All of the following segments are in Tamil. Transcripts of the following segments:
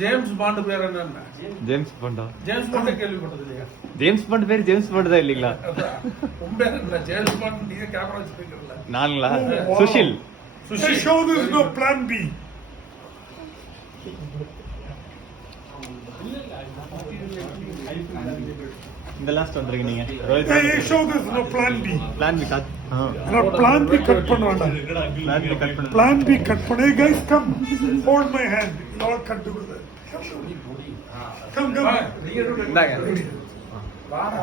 ஜேம்ஸ் பாண்ட் பேர் என்ன? ஜேம்ஸ் பாண்டா? ஜேம்ஸ் பாண்ட் கேள்விப்பட்டது இல்லையா? ஜேம்ஸ் பாண்ட் பேர் ஜேம்ஸ் பாண்ட் தான் இல்லீங்களா? உன் பேர் என்ன? ஜேம்ஸ் பாண்ட் நீங்க கேமரா வச்சிருக்கீங்கல்ல. நான்ங்களா? Sushil. Sushil. Show there's no plan B. இந்த லாஸ்ட் வந்திருக்கீங்க நீங்க. Hey, show there's no plan B. Plan B cut. Plan B cut பண்ண வேண்டாம். Plan B cut பண்ணு. Plan B cut பண்ணு. Hey guys, come. Hold my hand. We'll all cut together. Come. இந்தாங்க. வாடா.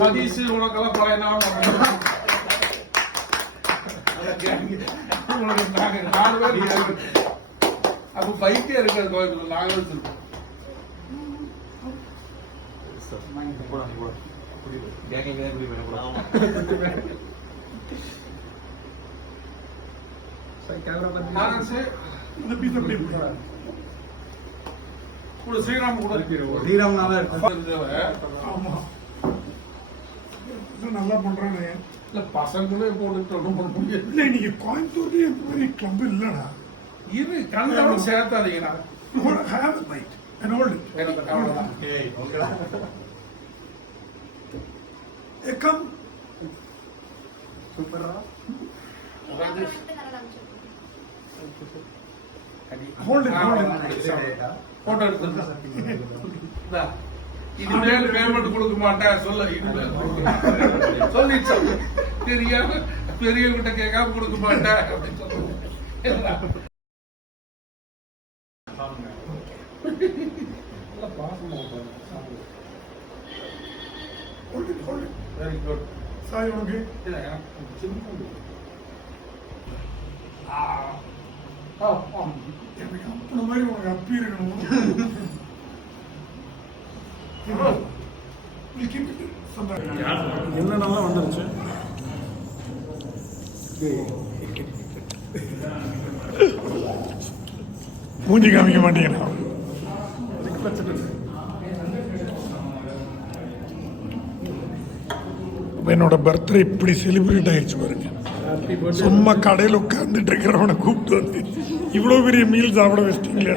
சதீஷ் உனக்கெல்லாம் பழைய அப்ப பைக்கே இருக்காது கோயம்புத்தூர் நாங்க வச்சிருக்கோம். ஸ்ரீராம் கூட ஸ்ரீராம் நல்லா பண்றானே. இல்ல பசங்களே போட்டு ஒன்றும் பண்ண முடியாது. இல்ல நீங்க கோயம்புத்தூர்லயே இந்த மாதிரி கிளப் இல்லடா. இரு கண்டவன் சேர்த்தாதீங்கண்ணா. Have it right and hold it. எனக்கு கவலைதான். Hey, come. சூப்பரா. Hold it. போட்டோ எடுத்து இனிமேல் பேமெண்ட் கொடுக்க மாட்டேன் சொல்ல. இனிமேல் சொல்லி தெரியாம பெரியவங்கிட்ட கேட்காம கொடுக்க மாட்டேன் அப்படின்னு சொல்லுங்க. Hold it. Very good. Sorry, okay. எனக்கு அப்படி மாதிரி உனக்கு அப்பி இருக்கணும். என்னென்னலாம் வந்துருச்சு. மூஞ்சி காமிக்க மாட்டேங்கிறேன். என்னோட பர்த்டே இப்படி செலிப்ரேட் ஆயிடுச்சு பாருங்க. சும்மா கடையில் உட்காந்துட்டு இருக்கிறவனை கூப்பிட்டு வந்து இவ்வளோ பெரிய மீல் சாப்பிட வச்சிட்டீங்களா?